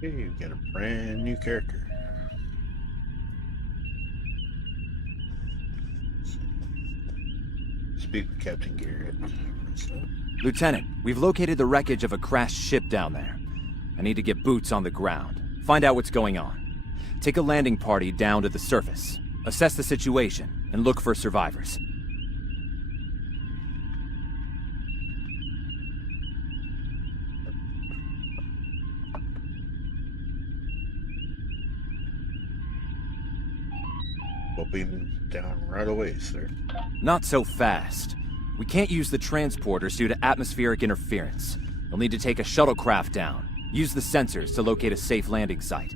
Hey, you've got a brand new character. Speak with Captain Garrett. Lieutenant, we've located the wreckage of a crashed ship down there. I need to get boots on the ground. Find out what's going on. Take a landing party down to the surface. Assess the situation, and look for survivors. We'll beam down right away, sir. Not so fast. We can't use the transporters due to atmospheric interference. You'll need to take a shuttlecraft down. Use the sensors to locate a safe landing site.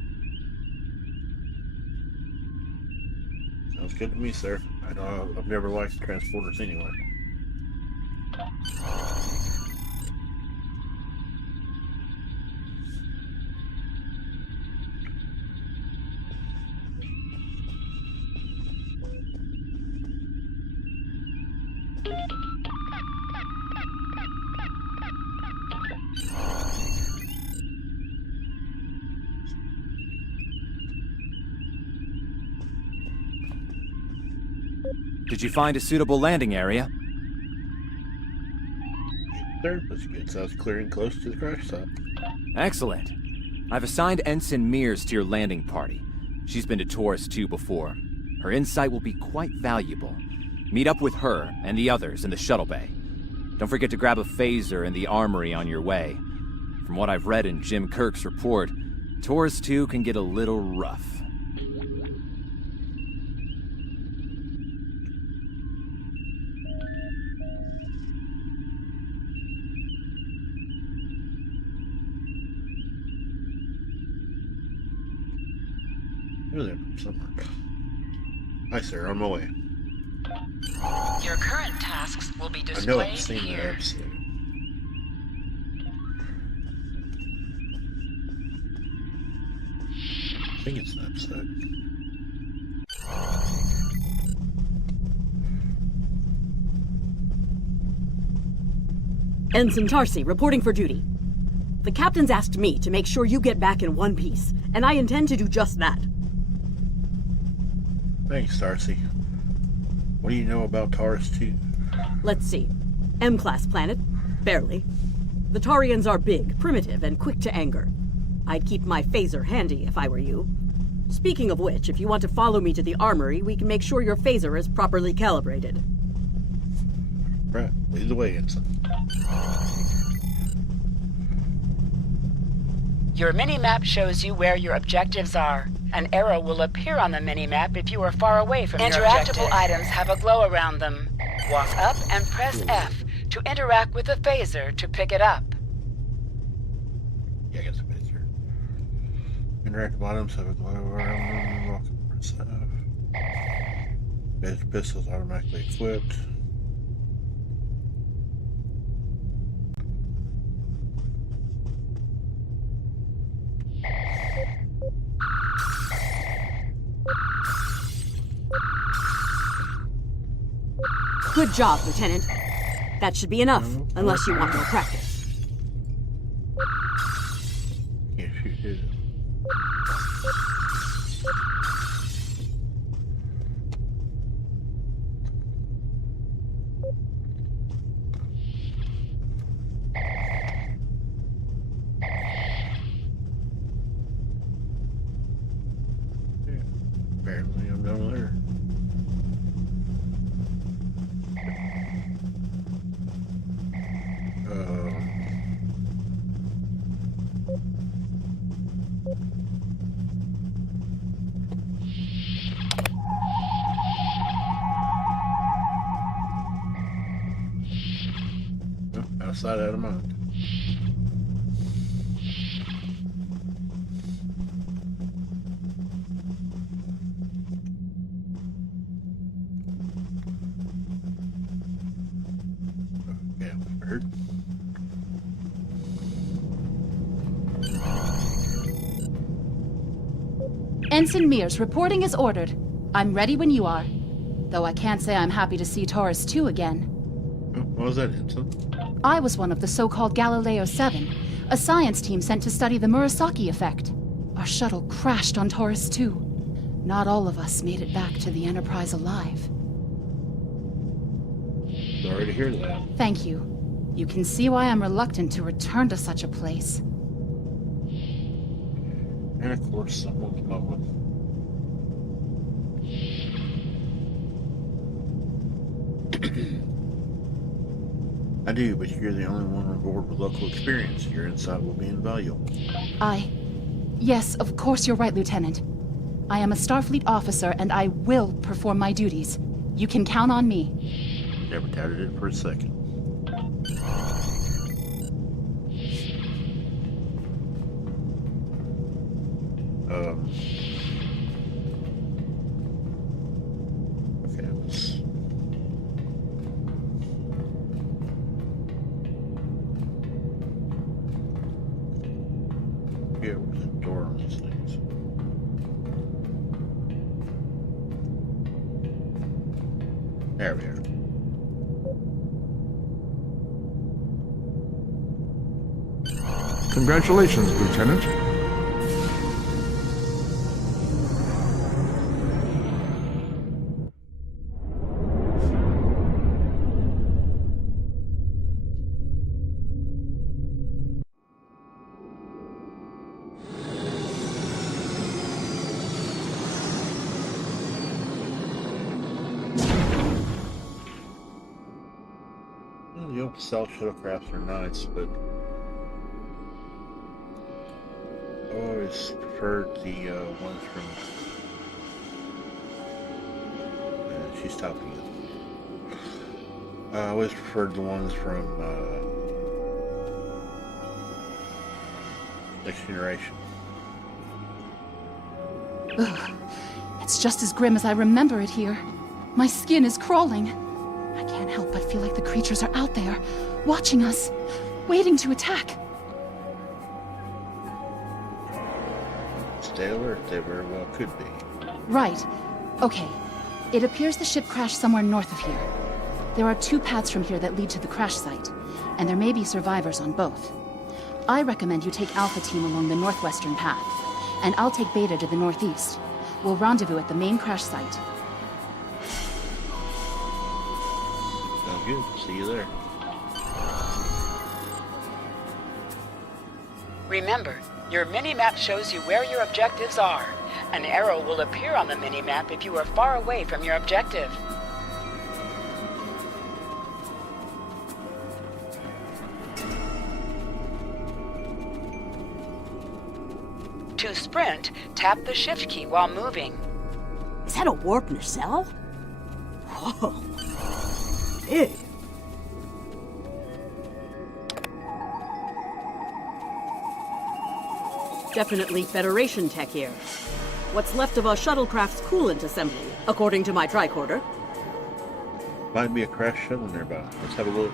Sounds good to me, sir. I've never liked transporters anyway. Did you find a suitable landing area? Sir, that's good. Sounds clear and close to the crash site. Excellent. I've assigned Ensign Mears to your landing party. She's been to Taurus 2 before. Her insight will be quite valuable. Meet up with her and the others in the shuttle bay. Don't forget to grab a phaser in the armory on your way. From what I've read in Jim Kirk's report, Taurus 2 can get a little rough. Over there, somewhere. Hi, sir. On my way. Your current tasks will be I know I've displayed seen that here. episode. I think it's an episode. Ensign Tarsi, reporting for duty. The captain's asked me to make sure you get back in one piece, and I intend to do just that. Thanks, Darcy. What do you know about Taurus 2? Let's see. M-class planet? Barely. The Tarians are big, primitive, and quick to anger. I'd keep my phaser handy if I were you. Speaking of which, if you want to follow me to the armory, we can make sure your phaser is properly calibrated. Right, lead the way, Ensign. Your mini-map shows you where your objectives are. An arrow will appear on the mini-map if you are far away from your objective. Interactable items have a glow around them. Walk up and press F to interact with the phaser to pick it up. Yeah, I got the picture. Interactive items have a glow around them. Walk up, press F. Basic pistols automatically equipped. Good job, Lieutenant. That should be enough, unless you want more practice. Can't shoot it. Apparently I'm down there. Out of sight, out of mind. Yeah, heard. Ensign Mears reporting as ordered. I'm ready when you are. Though I can't say I'm happy to see Taurus 2 again. Oh, what was that, Ensign? I was one of the so-called Galileo 7, a science team sent to study the Murasaki effect. Our shuttle crashed on Taurus 2. Not all of us made it back to the Enterprise alive. Sorry to hear that. Thank you. You can see why I'm reluctant to return to such a place. And of course, someone's mama. I do, but you're the only one on board with local experience. Your insight will be invaluable. Yes, of course you're right, Lieutenant. I am a Starfleet officer, and I will perform my duties. You can count on me. Never doubted it for a second. Okay, let's... Yeah, where's the door on these things? There we are. Congratulations, Lieutenant. Well, the old stealth shuttlecrafts are nice, but I always preferred the ones from... she's talking. I always preferred the ones from Next Generation. Ugh. It's just as grim as I remember it here. My skin is crawling. I can't help but feel like the creatures are out there, watching us, waiting to attack. Stay alert, they very well could be. Right. Okay. It appears the ship crashed somewhere north of here. There are 2 paths from here that lead to the crash site, and there may be survivors on both. I recommend you take Alpha Team along the northwestern path, and I'll take Beta to the northeast. We'll rendezvous at the main crash site. Sounds good. See you there. Remember, your mini-map shows you where your objectives are. An arrow will appear on the mini-map if you are far away from your objective. To sprint, tap the shift key while moving. Is that a warp nacelle? Whoa. Big. Definitely Federation tech here. What's left of a shuttlecraft's coolant assembly, according to my tricorder. Might be a crash shuttle nearby. Let's have a look.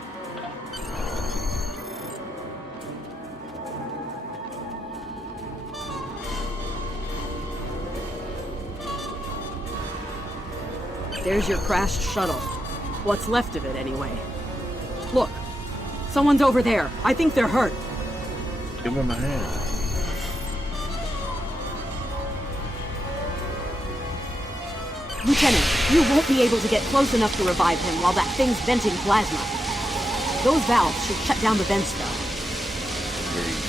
There's your crashed shuttle. What's left of it, anyway. Look, someone's over there. I think they're hurt. Give him a hand. Lieutenant, you won't be able to get close enough to revive him while that thing's venting plasma. Those valves should shut down the vents, though. Very easy.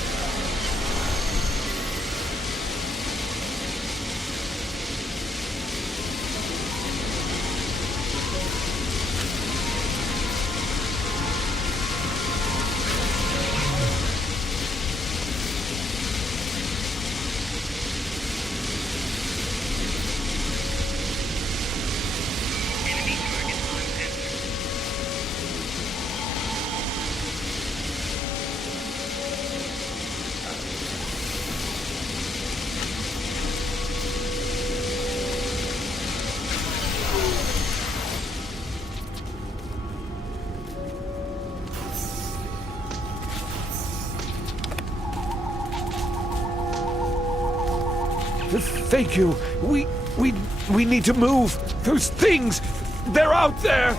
Thank you. We need to move. Those things, they're out there.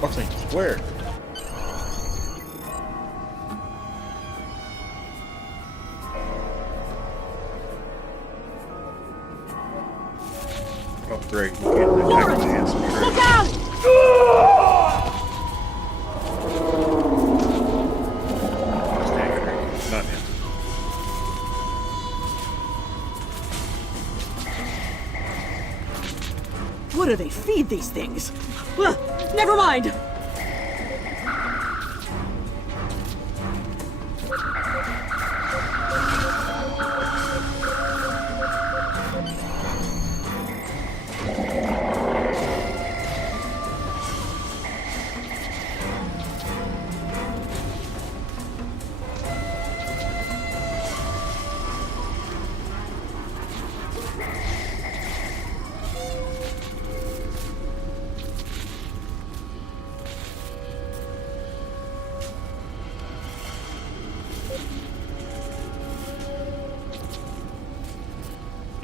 What things? Where? Oh, great. We can't attack the handsome tree. Look out! Stand tree. Not him. What do they feed these things? Never mind.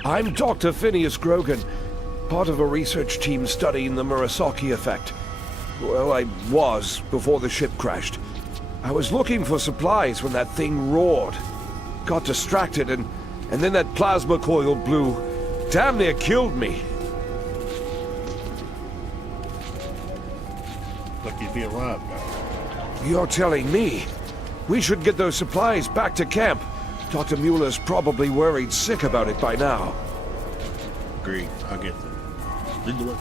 I'm Dr. Phineas Grogan, part of a research team studying the Murasaki effect. Well, I was before the ship crashed. I was looking for supplies when that thing roared. Got distracted and then that plasma coil blew. Damn near killed me. Lucky to be alive. You're telling me? We should get those supplies back to camp. Dr. Mueller's probably worried sick about it by now. Agreed. I'll get them. Lead the way.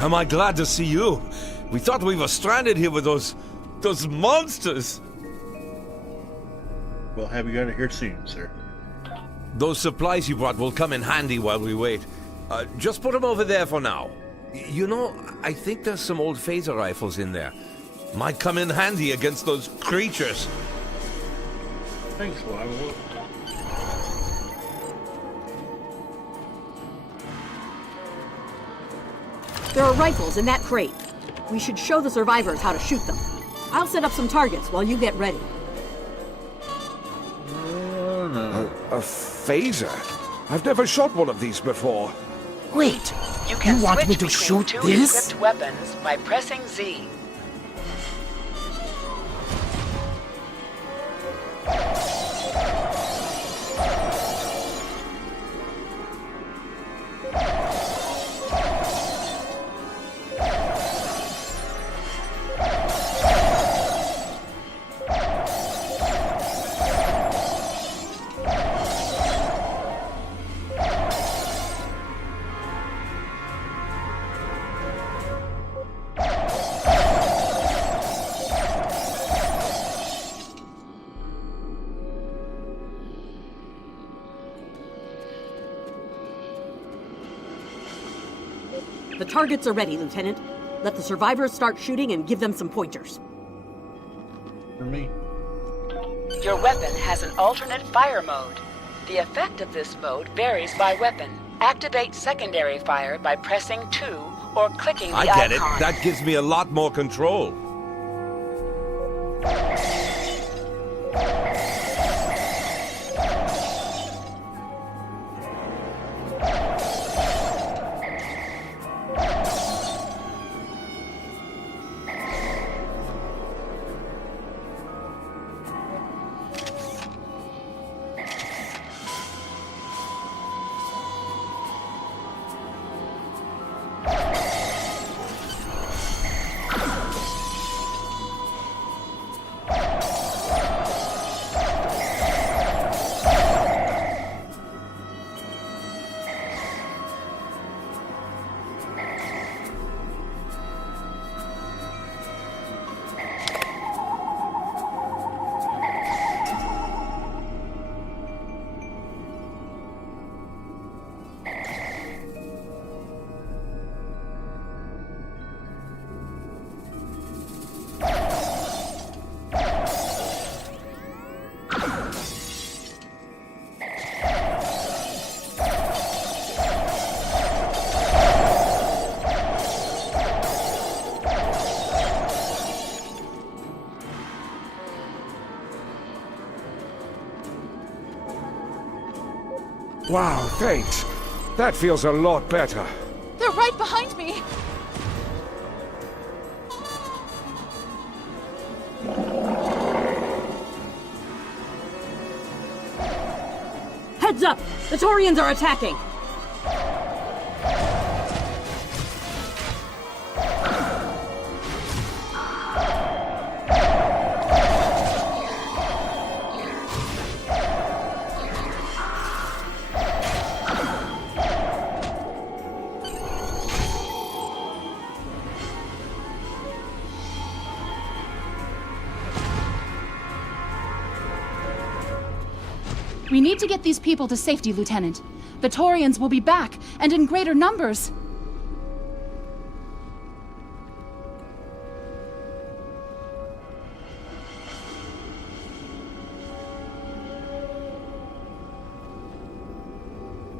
Am I glad to see you? We thought we were stranded here with those monsters. We'll have you out of here soon, sir. Those supplies you brought will come in handy while we wait. Just put them over there for now. You know, I think there's some old phaser rifles in there. Might come in handy against those creatures. Thanks, we'll have a look. There are rifles in that crate. We should show the survivors how to shoot them. I'll set up some targets while you get ready. Oh, no. A phaser? I've never shot one of these before. Wait, You can want switch me to between shoot two this? equipped weapons by pressing Z. The targets are ready, Lieutenant. Let the survivors start shooting and give them some pointers. For me. Your weapon has an alternate fire mode. The effect of this mode varies by weapon. Activate secondary fire by pressing 2 or clicking the I get it. icon. That gives me a lot more control. Wow, thanks. That feels a lot better. They're right behind me! Heads up! The Taurians are attacking! We need to get these people to safety, Lieutenant. The Taurians will be back, and in greater numbers.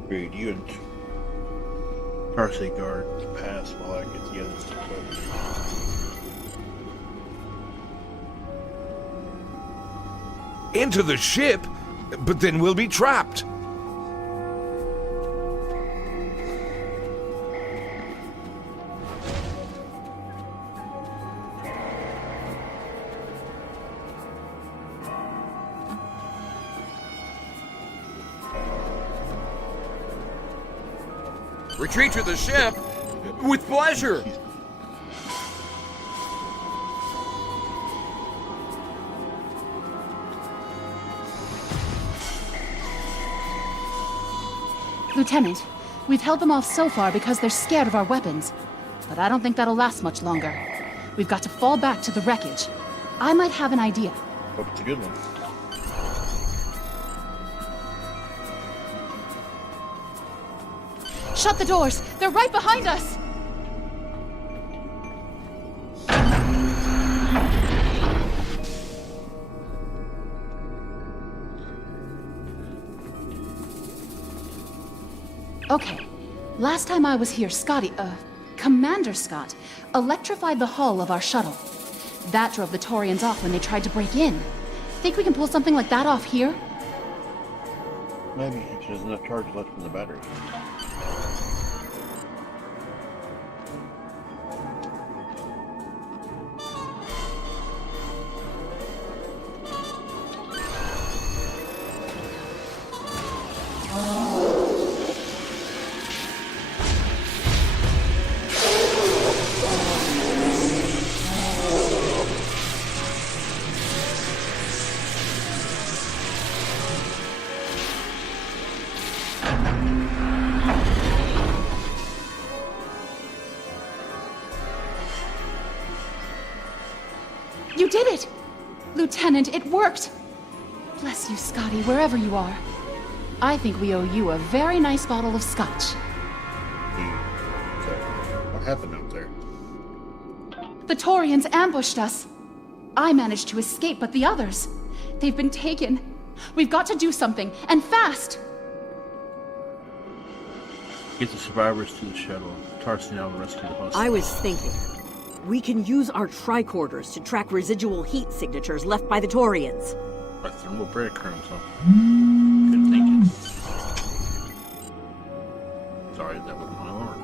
Agreed. You and Tarsi guard the pass while I get the others to close. Into the ship? But then we'll be trapped. Retreat to the ship? With pleasure! Lieutenant, we've held them off so far because they're scared of our weapons. But I don't think that'll last much longer. We've got to fall back to the wreckage. I might have an idea. Hope it's a good one. Shut the doors! They're right behind us! Okay. Last time I was here, Commander Scott, electrified the hull of our shuttle. That drove the Taurians off when they tried to break in. Think we can pull something like that off here? Maybe, if there's enough charge left in the battery. You did it! Lieutenant, it worked! Bless you, Scotty, wherever you are. I think we owe you a very nice bottle of scotch. What happened out there? The Taurians ambushed us. I managed to escape, but the others, they've been taken. We've got to do something, and fast! Get the survivors to the shuttle. Tarsi now will rescue the hostages. I was thinking, we can use our tricorders to track residual heat signatures left by the Taurians. Like thermal breadcrumbs, huh? Couldn't think it. Sorry, that wasn't my alarm.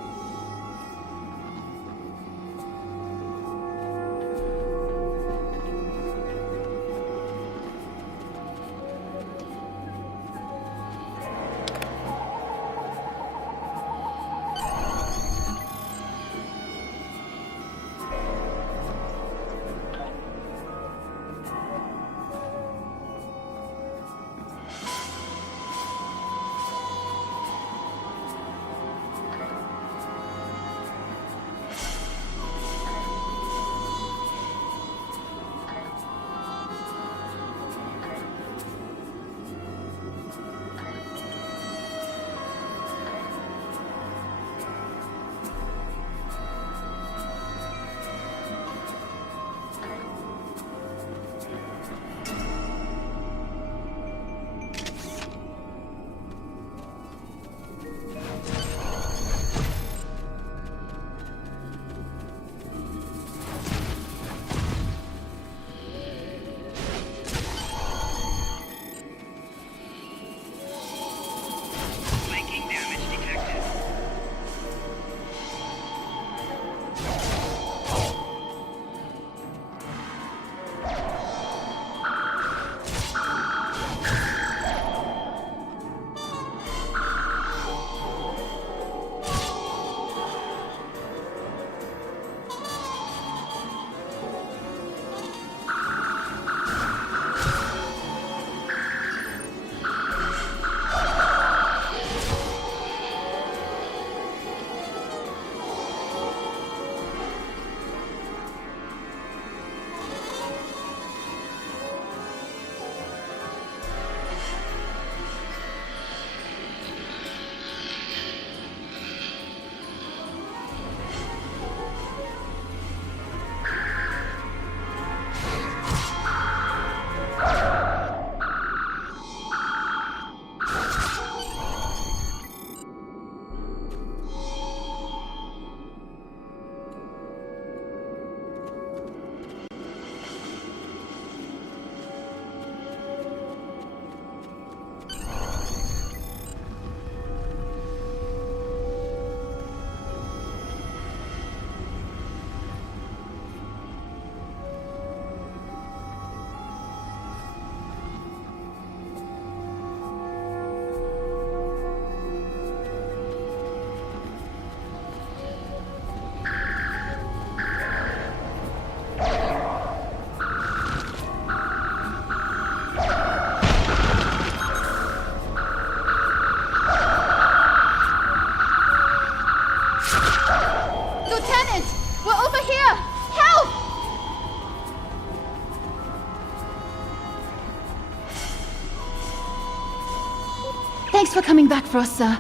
Thanks for coming back for us, sir.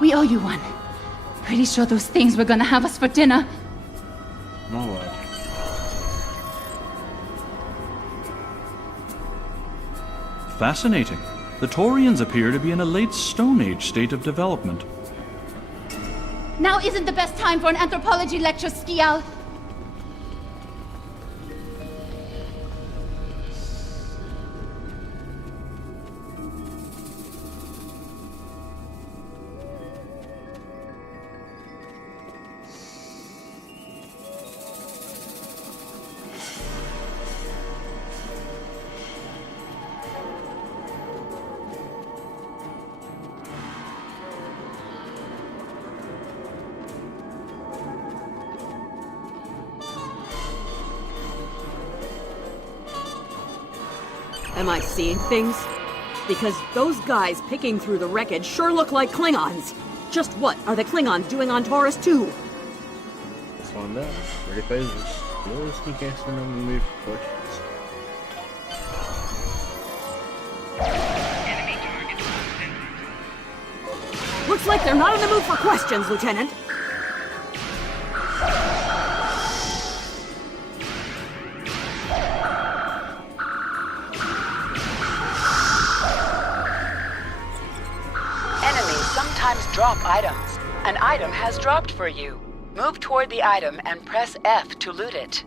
We owe you one. Pretty sure those things were gonna have us for dinner. No way. Fascinating. The Taurians appear to be in a late Stone Age state of development. Now isn't the best time for an anthropology lecture, Skial. Am I seeing things? Because those guys picking through the wreckage sure look like Klingons. Just what are the Klingons doing on Taurus 2? Let's find out. Ready phases. You'll sneak answer no move questions. Looks like they're not in the mood for questions, Lieutenant. Drop items. An item has dropped for you. Move toward the item and press F to loot it.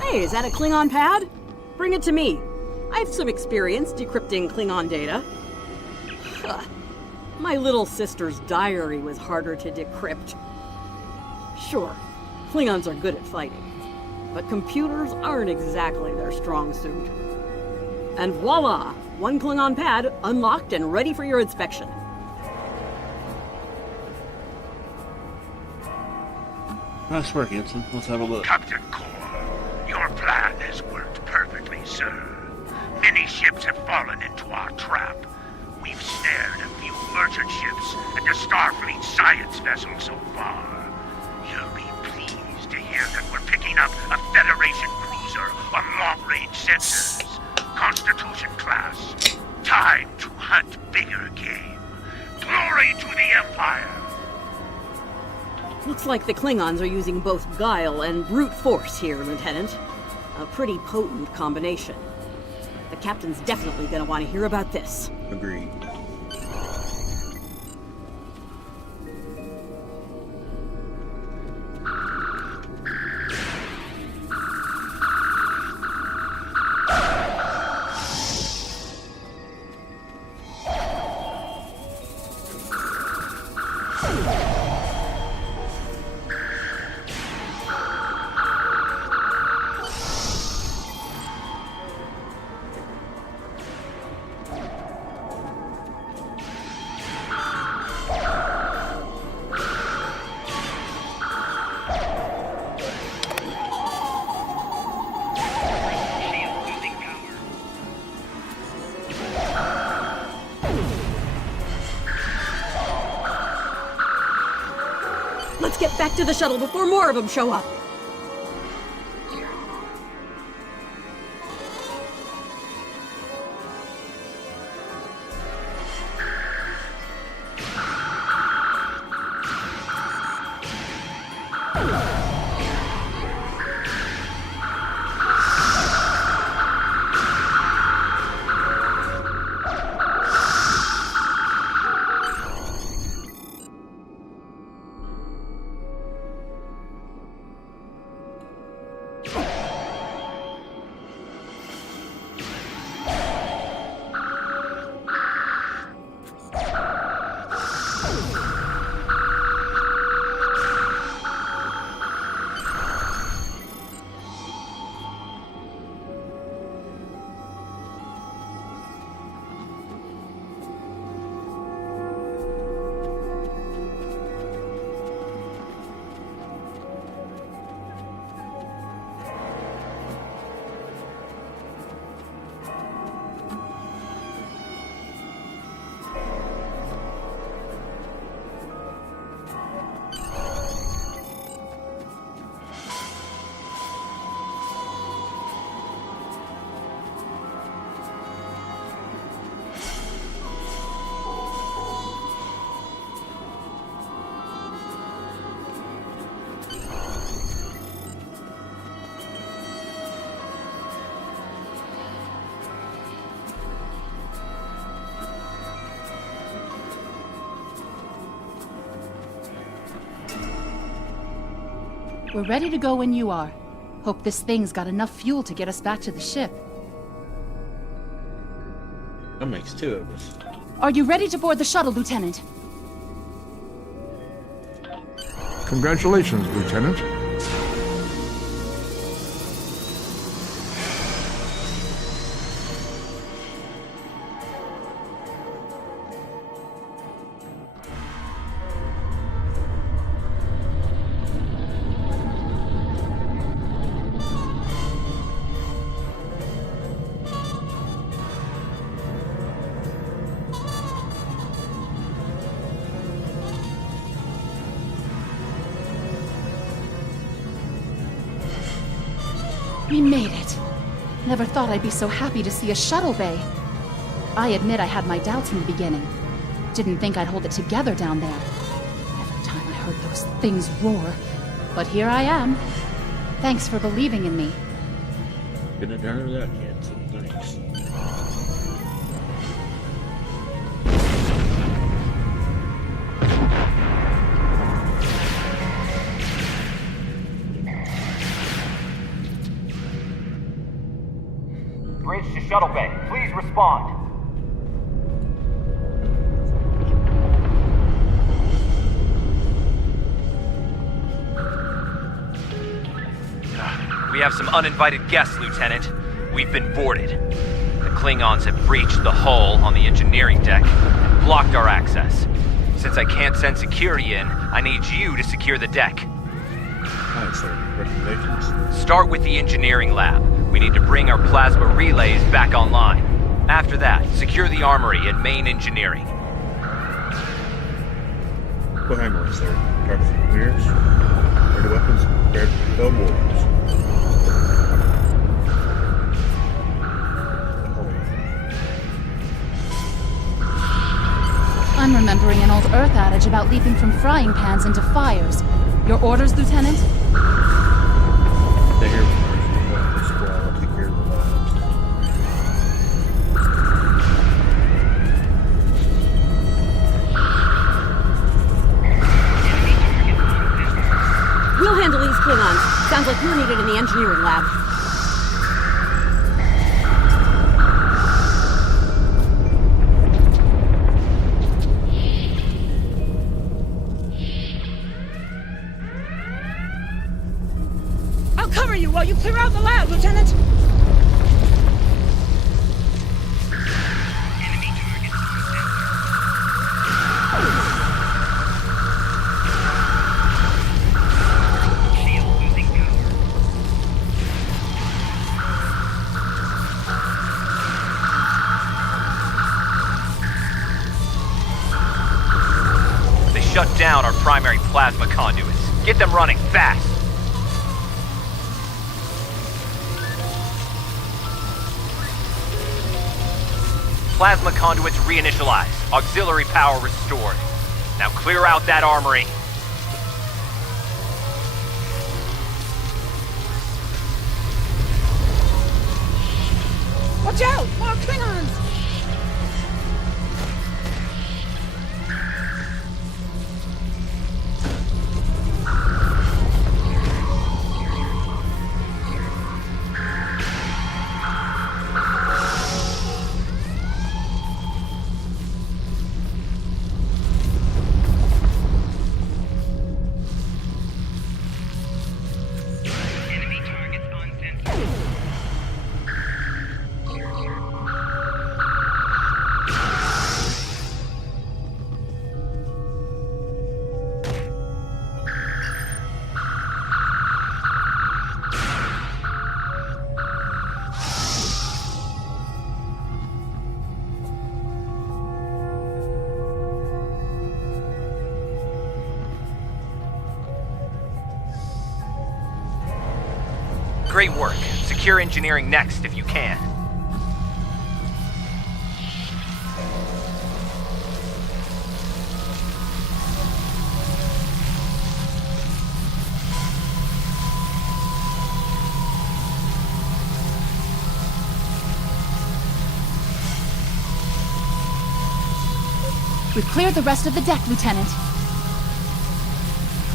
Hey, is that a Klingon pad? Bring it to me. I have some experience decrypting Klingon data. My little sister's diary was harder to decrypt. Sure, Klingons are good at fighting, but computers aren't exactly their strong suit. And voila! One Klingon pad unlocked and ready for your inspection. Nice work, Ensign. Let's have a look. Captain Core, your plan has worked perfectly, sir. Many ships have fallen into our trap. We've snared a few merchant ships and a Starfleet science vessel so far. You'll be pleased to hear that we're picking up a Federation cruiser on long-range sensors. Constitution class. Time to hunt bigger game. Glory to the Empire! Looks like the Klingons are using both guile and brute force here, Lieutenant. A pretty potent combination. The captain's definitely gonna want to hear about this. Agreed. Let's get back to the shuttle before more of them show up. We're ready to go when you are. Hope this thing's got enough fuel to get us back to the ship. That makes two of us. Are you ready to board the shuttle, Lieutenant? Congratulations, Lieutenant. We made it. Never thought I'd be so happy to see a shuttle bay. I admit I had my doubts in the beginning. Didn't think I'd hold it together down there. Every time I heard those things roar. But here I am. Thanks for believing in me. Couldn't have done it without you, so thanks. Bridge to shuttle bay. Please respond. We have some uninvited guests, Lieutenant. We've been boarded. The Klingons have breached the hull on the engineering deck and blocked our access. Since I can't send security in, I need you to secure the deck. Alright, sir. Recommendations? Start with the engineering lab. We need to bring our plasma relays back online. After that, secure the armory and main engineering. Well, hang on, sir. Target for clearance. Ready weapons. Prepared for go boards. I'm remembering an old Earth adage about leaping from frying pans into fires. Your orders, Lieutenant? Stay here. I'll take care of the labs. We'll handle these Klingons. Sounds like you're needed in the engineering lab. I'll cover you while you clear out the lab, Lieutenant! They shut down our primary plasma conduits. Get them running fast! Plasma conduits reinitialized. Auxiliary power restored. Now clear out that armory. Watch out! More Klingons! Great work. Secure engineering next if you can. We've cleared the rest of the deck, Lieutenant.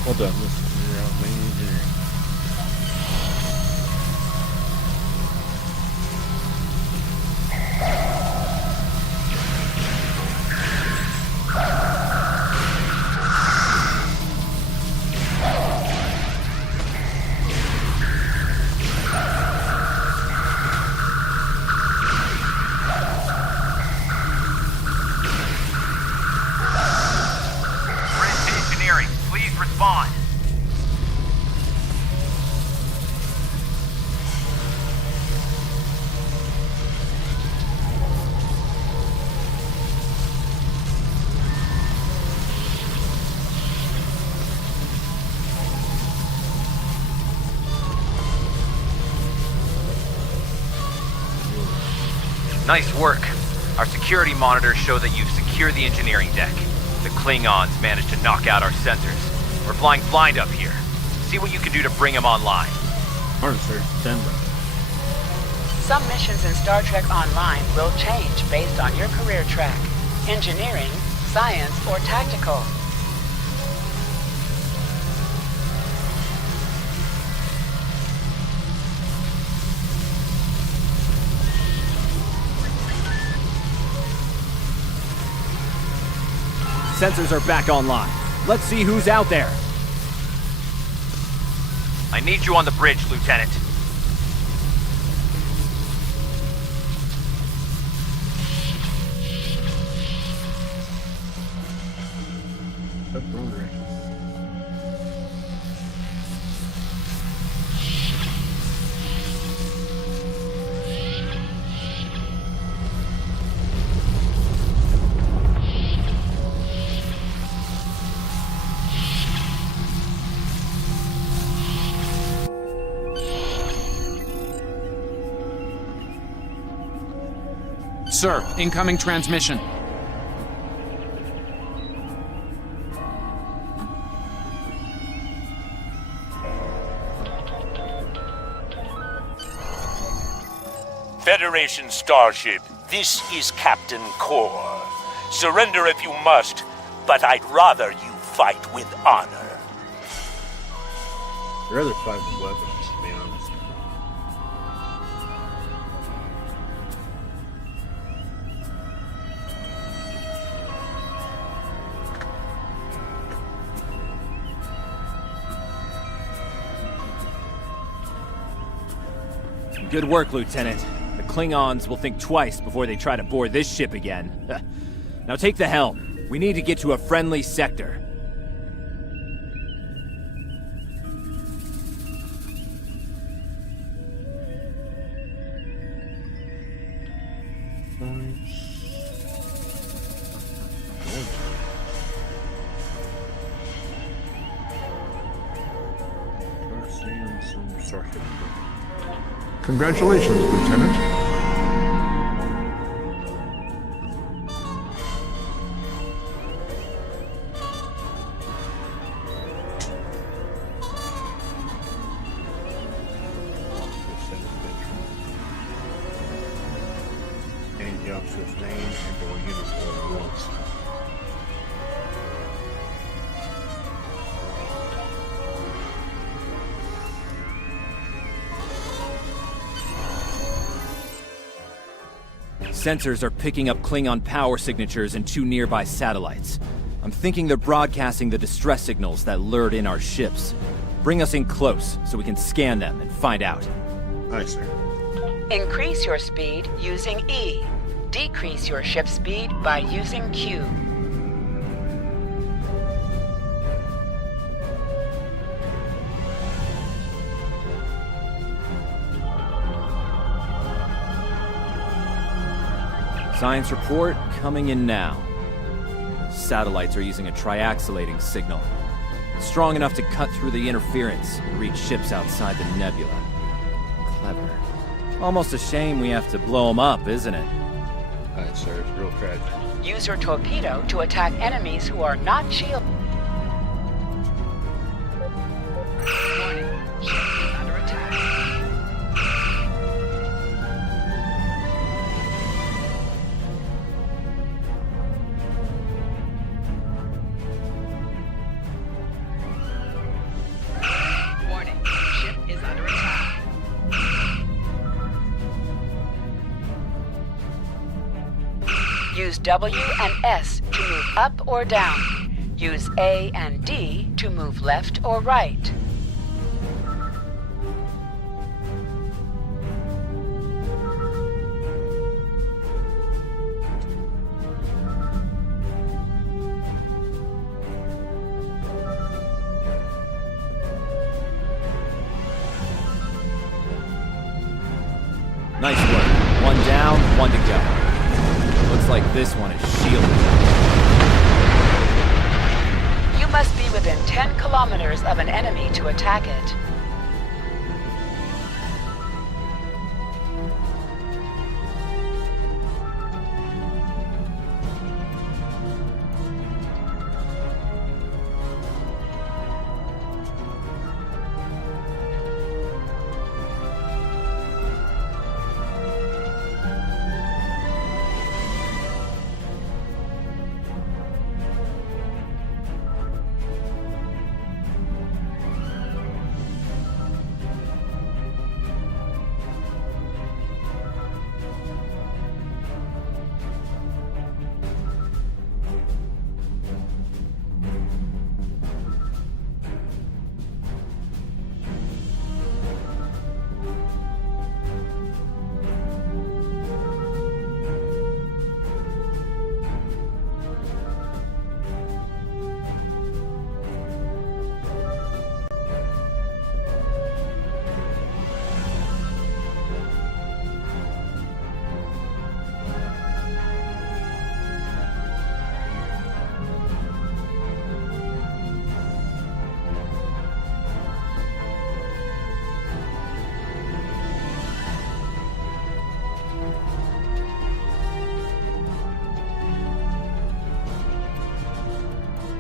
Well done. Let's figure out main engineering. Nice work. Our security monitors show that you've secured the engineering deck. The Klingons managed to knock out our sensors. We're flying blind up here. See what you can do to bring them online. Alright, sir. Stand by. Some missions in Star Trek Online will change based on your career track. Engineering, science, or tactical. Sensors are back online. Let's see who's out there. I need you on the bridge, Lieutenant. Sir, incoming transmission. Federation starship, this is Captain Core. Surrender if you must, but I'd rather you fight with honor. I'd rather fight with weapons, to be honest. Good work, Lieutenant. The Klingons will think twice before they try to board this ship again. Now take the helm. We need to get to a friendly sector. Congratulations, Lieutenant. Change the officer's name and/or uniform once. Sensors are picking up Klingon power signatures in 2 nearby satellites. I'm thinking they're broadcasting the distress signals that lured in our ships. Bring us in close so we can scan them and find out. Aye, sir. Increase your speed using E. Decrease your ship speed by using Q. Science report coming in now. Satellites are using a triaxulating signal. Strong enough to cut through the interference and reach ships outside the nebula. Clever. Almost a shame we have to blow them up, isn't it? Aye, sir. It's real tragic. Use your torpedo to attack enemies who are not shielded. Warning, ship is under attack. Warning, ship is under attack. Use W and S to move up or down. Use A and D to move left or right. Nice work. One down, one to go. Looks like this one is shielded. You must be within 10 kilometers of an enemy to attack it.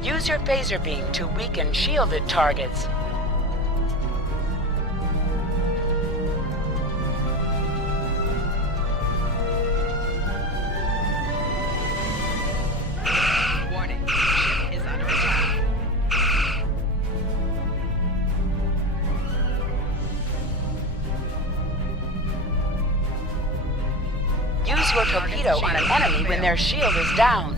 Use your phaser beam to weaken shielded targets. Warning, ship is under attack. Use your torpedo on an enemy when their shield is down.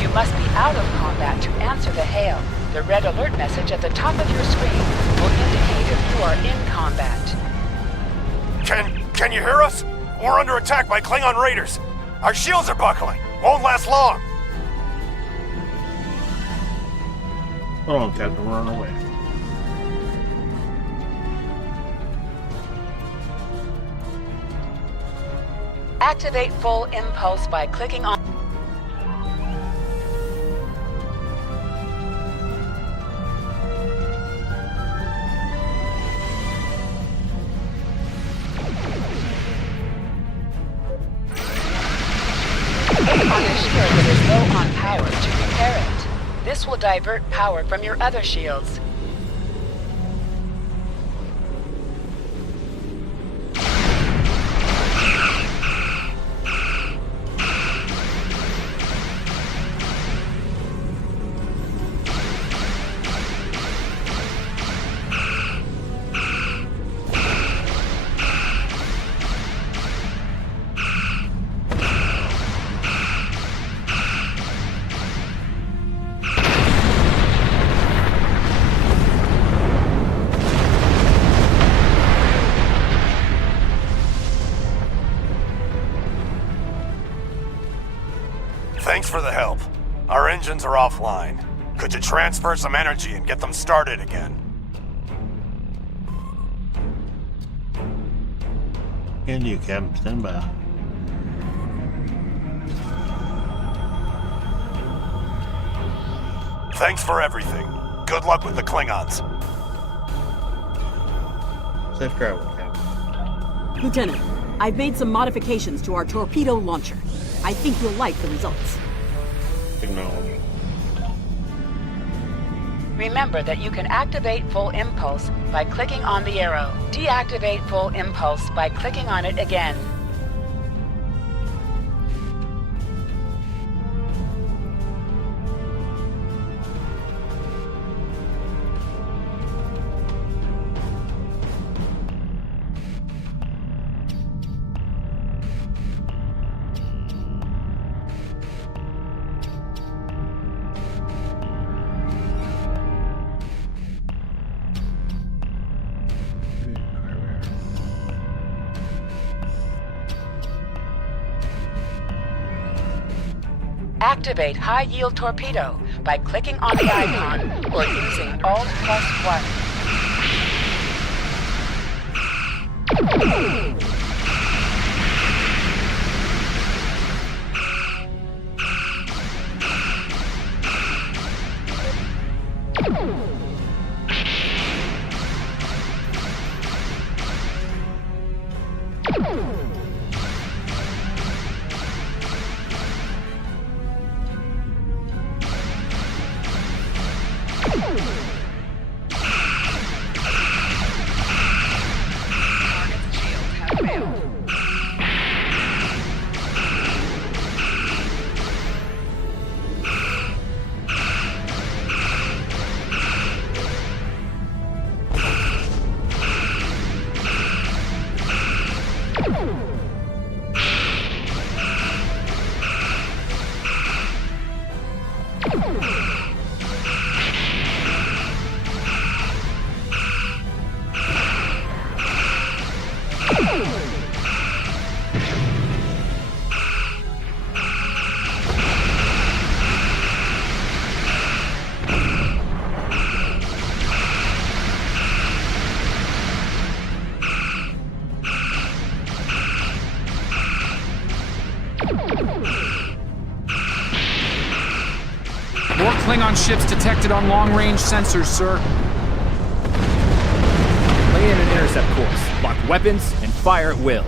You must be out of combat to answer the hail. The red alert message at the top of your screen will indicate if you are in combat. Can you hear us? We're under attack by Klingon raiders. Our shields are buckling. Won't last long. Hold on, Captain, we're on our way. Activate full impulse by clicking on... on the shield that is low on power to repair it. This will divert power from your other shields. Thanks for the help. Our engines are offline. Could you transfer some energy and get them started again? And you, Captain, stand by. Thanks for everything. Good luck with the Klingons. Safe travel, Captain. Lieutenant, I've made some modifications to our torpedo launcher. I think you'll like the results. Acknowledge. Remember that you can activate full impulse by clicking on the arrow. Deactivate full impulse by clicking on it again. Activate high-yield torpedo by clicking on the icon or using Alt+1. Target's shields have failed. Tarion ships detected on long-range sensors, sir. Lay in an intercept course, lock weapons, and fire at will.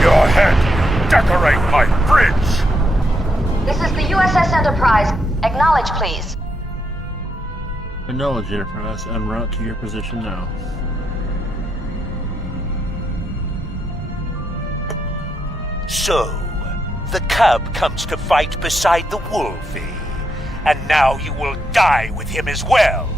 Your head, decorate my bridge! This is the USS Enterprise. Acknowledge, please. Acknowledge, Enterprise. En route to your position now. So, the cub comes to fight beside the wolfie, and now you will die with him as well.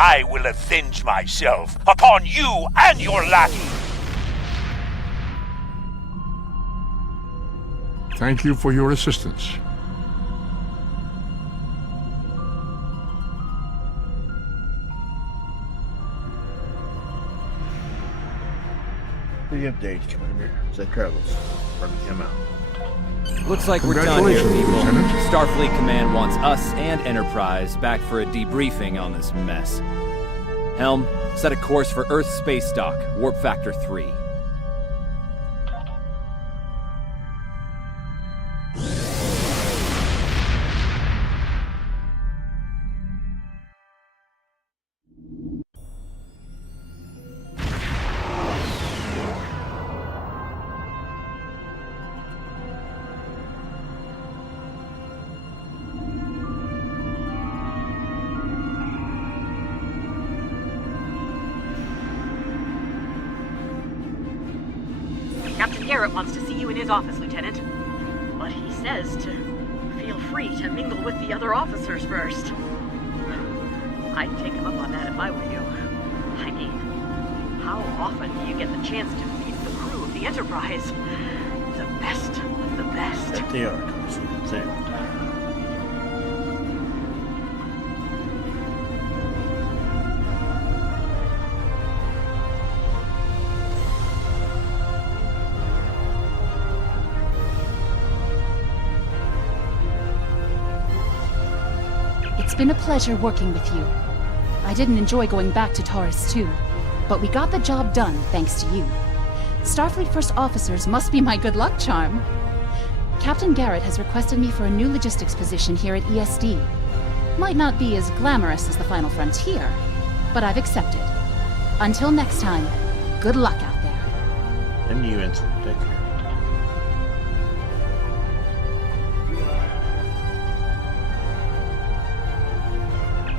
I will avenge myself upon you and your lackey. Thank you for your assistance. The update, Commander. Safe travels. From come out. Looks like we're done here, Congratulations, people. Lieutenant. Starfleet Command wants us and Enterprise back for a debriefing on this mess. Helm, set a course for Earth space dock, warp factor 3. Captain Garrett wants to see you in his office, Lieutenant. But he says to feel free to mingle with the other officers first. I'd take him up on that if I were you. I mean, how often do you get the chance to meet the crew of the Enterprise? The best of the best. That they are, Same. It's been a pleasure working with you. I didn't enjoy going back to Taurus 2, but we got the job done thanks to you. Starfleet First Officers must be my good luck charm. Captain Garrett has requested me for a new logistics position here at ESD. Might not be as glamorous as the Final Frontier, but I've accepted. Until next time, good luck out there. And you, Ensign. Take care.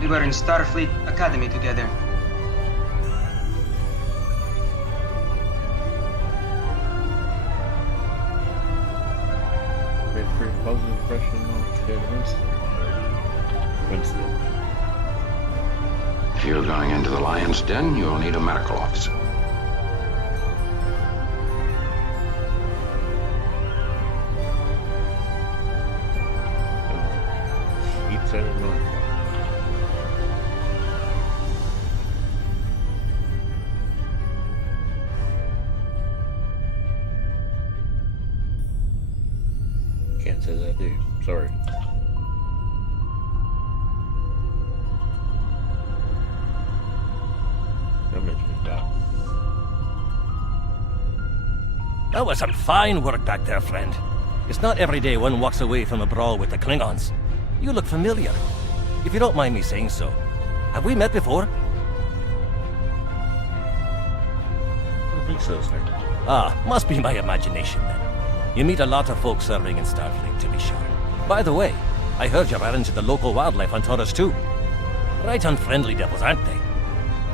We were in Starfleet Academy together. Made a pretty positive impression on Winston. If you're going into the lion's den, you'll need a medical officer. Eats out of mind. Can't say that, dude. Sorry. No mention of that. That was some fine work back there, friend. It's not every day one walks away from a brawl with the Klingons. You look familiar. If you don't mind me saying so. Have we met before? I don't think so, sir. Ah, must be my imagination then. You meet a lot of folks serving in Starfleet, to be sure. By the way, I heard you ran into the local wildlife on Taurus too. Right unfriendly devils, aren't they?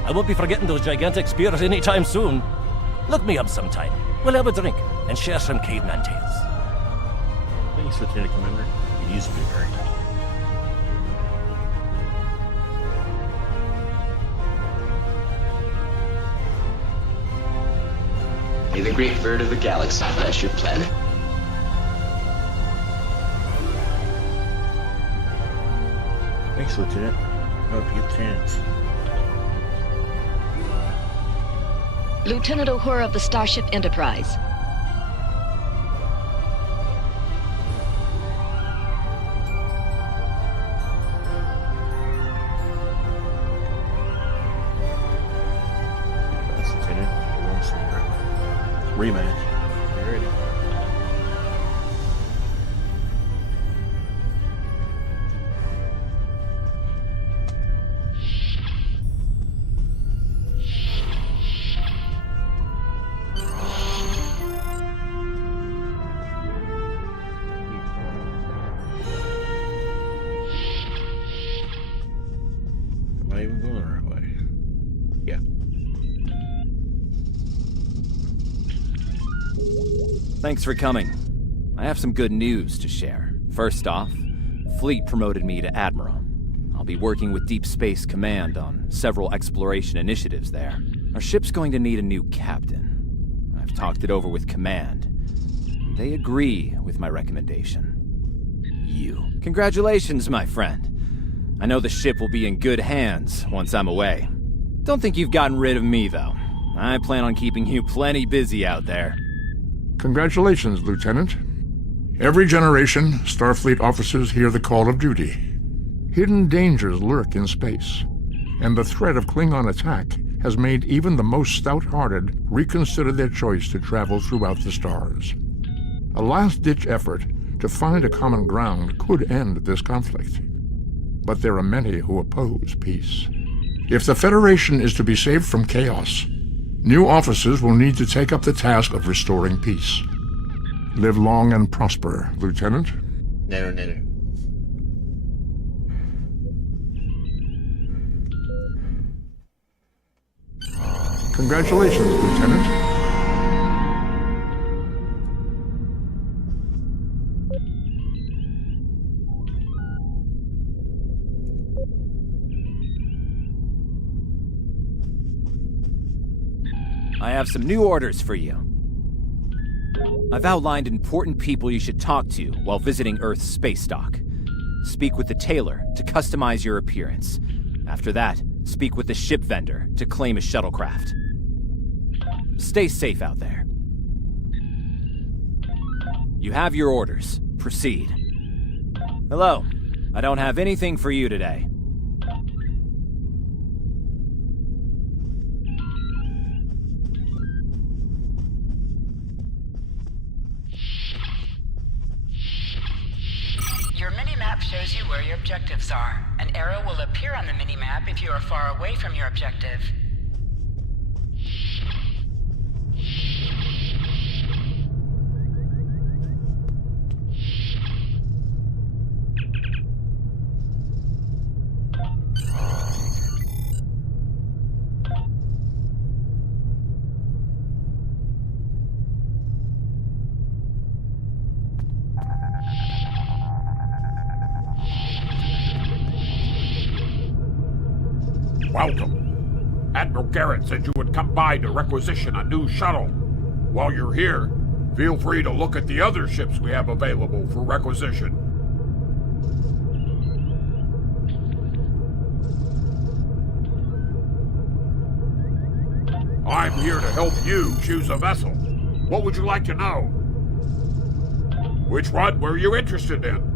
I won't be forgetting those gigantic spears anytime soon. Look me up sometime. We'll have a drink and share some caveman tales. Thanks, Lieutenant Commander. You used to be very. May the great bird of the galaxy bless your planet. Thanks, Lieutenant. I hope you get the chance. Lieutenant Uhura of the Starship Enterprise. Thanks, Lieutenant. Rematch. You ready? Am I even going the right way? Yeah. Thanks for coming. I have some good news to share. First off, Fleet promoted me to Admiral. I'll I'll be working with Deep Space Command on several exploration initiatives there. Our ship's going to need a new captain. I've talked it over with Command. They agree with my recommendation. You. Congratulations, my friend. I know the ship will be in good hands once I'm away. Don't think you've gotten rid of me, though. I plan on keeping you plenty busy out there. Congratulations, Lieutenant. Every generation, Starfleet officers hear the call of duty. Hidden dangers lurk in space, and the threat of Klingon attack has made even the most stout-hearted reconsider their choice to travel throughout the stars. A last-ditch effort to find a common ground could end this conflict. But there are many who oppose peace. If the Federation is to be saved from chaos, new officers will need to take up the task of restoring peace. Live long and prosper, Lieutenant. Never. Congratulations, Lieutenant. I have some new orders for you. I've outlined important people you should talk to while visiting Earth's space dock. Speak with the tailor to customize your appearance. After that, speak with the ship vendor to claim a shuttlecraft. Stay safe out there. You have your orders. Proceed. Hello. I don't have anything for you today. Your mini-map shows you where your objectives are. An arrow will appear on the mini-map if you are far away from your objective. Welcome. Admiral Garrett said you would come by to requisition a new shuttle. While you're here, feel free to look at the other ships we have available for requisition. I'm here to help you choose a vessel. What would you like to know? Which one were you interested in?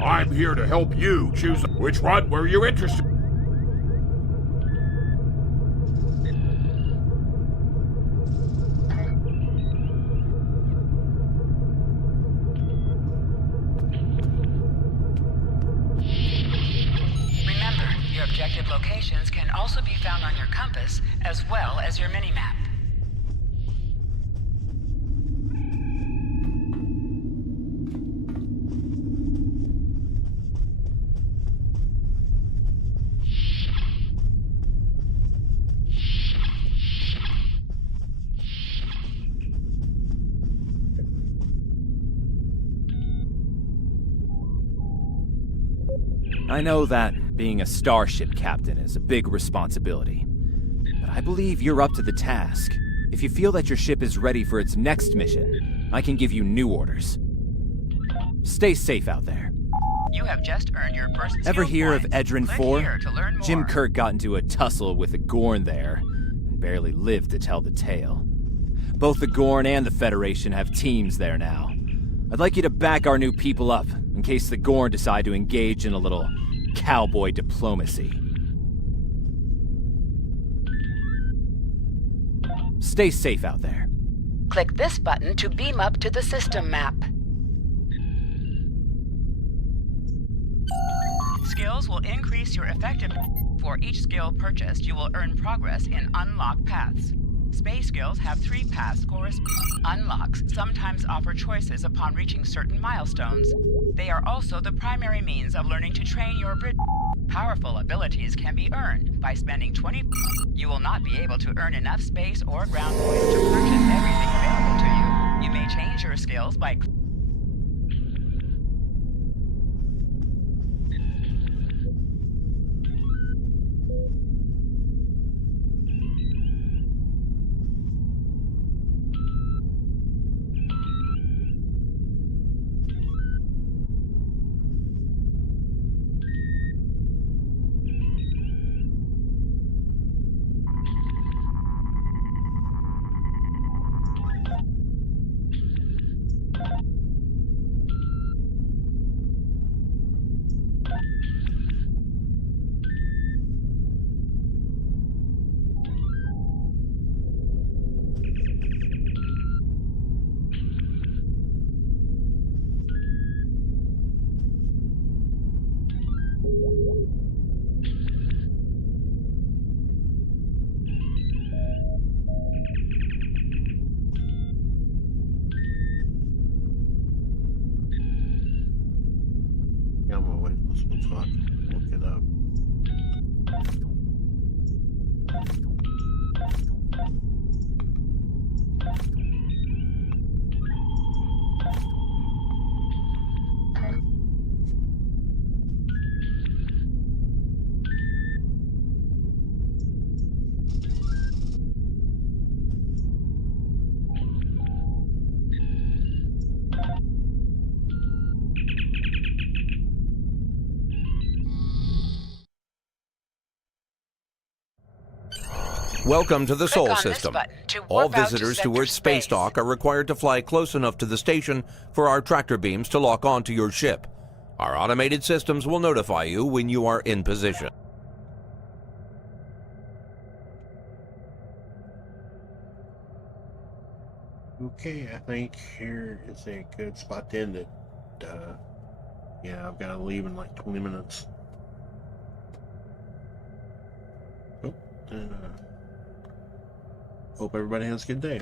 I'm here to help you choose which one were you interested in. Remember, your objective locations can also be found on your compass as well as your mini-map. I know that being a starship captain is a big responsibility, but I believe you're up to the task. If you feel that your ship is ready for its next mission, I can give you new orders. Stay safe out there. You have just earned your first Ever skill hear of point. Edrin Click 4? here to learn more. Jim Kirk got into a tussle with the Gorn there, and barely lived to tell the tale. Both the Gorn and the Federation have teams there now. I'd like you to back our new people up in case the Gorn decide to engage in a little cowboy diplomacy. Stay safe out there. Click this button to beam up to the system map. Skills will increase your effectiveness. For each skill purchased, you will earn progress in unlocked paths. Space skills have 3 paths corresponding. Unlocks sometimes offer choices upon reaching certain milestones. They are also the primary means of learning to train your bridge. Powerful abilities can be earned by spending 20. You will not be able to earn enough space or ground points to purchase everything available to you. You may change your skills by Yeah, I'm gonna wait for this one so I can look it up. Welcome to the Sol Click on this system. button to All warp out to visitors sector to Earth's space dock are required to fly close enough to the station for our tractor beams to lock onto your ship. Our automated systems will notify you when you are in position. Okay, I think here is a good spot to end it. Yeah, I've got to leave in like 20 minutes. Oh, hope everybody has a good day.